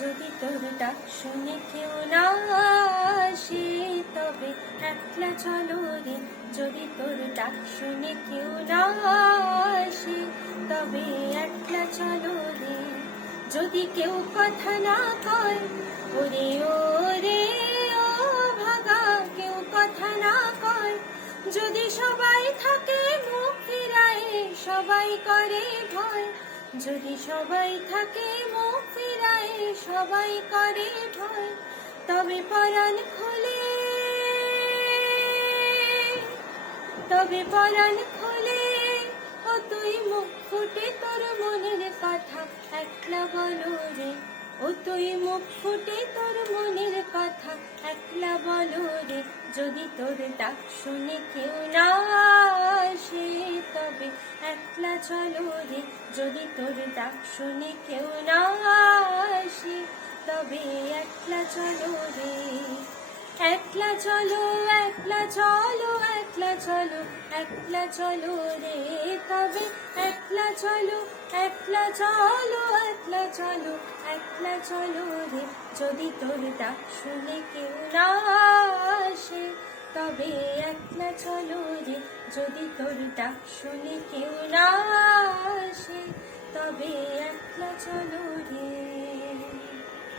যদি তোর ডাক শুনে কেউ না আসে তবে একলা চলো রে। যদি তোর ডাক শুনে কেউ না আসে তবে একলা চলো রে। যদি কেউ কথা না কয় ওরে ওরে ও ভাগা, কেউ কথা না কয়, যদি সবাই থাকে মুখ ফিরায় সবাই করে ভয়। যদি সবাই থাকে মুখ ফিরায় সবাই করে ভয়, তবে পরাণ খোলে, তবে পরাণ খোলে ও তুই মুখ ফুটে তোর মনের কথা একলা বলো রে। ও তুই মুখ ফুটে তোর মনের কথা একলা বলো রে। যদি তোর ডাক শুনে কেউ না আসে তবে একলা চলো রে। যদি তোর ডাক শুনে কেউ না আসে তবে একলা চলো রে। একলা চলো, একলা চলো, একলা চলো, একলা চলো রে। তবে একলা চলো, একলা চলো, একলা চলো, একলা চলো রে। যদি তোর ডাক শুনে কেউ না আসে তবে একলা চলো রে। যদি তোর ডাক শুনে কেউ না আসে তবে একলা চলো রে।